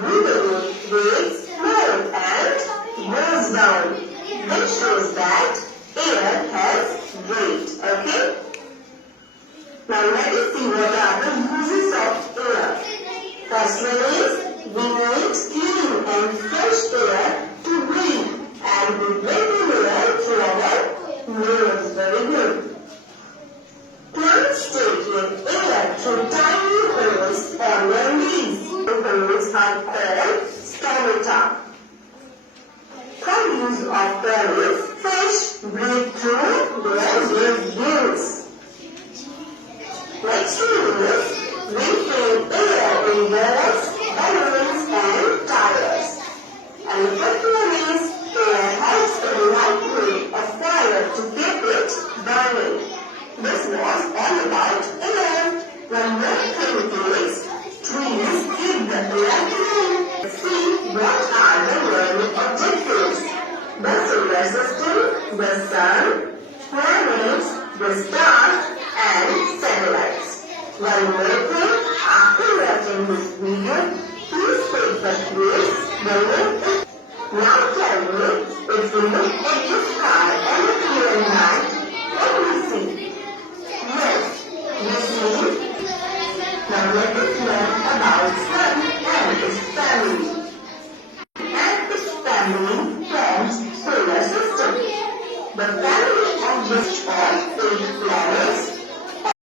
balloon weighs more and goes down. This shows that air has weight. Okay? Now let us see what are the uses of air. First one is we need clean and fresh air to breathe, and we breathe in air through our nose. Very good. Plants take in air through tiny holes on their leaves. The holes are called stomata. Some use of air is fish breathe through their gills. Next one is we fill air in balls, balloons and tires. And the fifth one is air helps in lighting a fire to keep it burning. This was all about air. When one thing is, trees keep the air clean. See what are the learning objectives. The solar system, the sun, planets, the stars and satellites. One more thing, after watching this video, please take the quiz. Now tell me if you look at this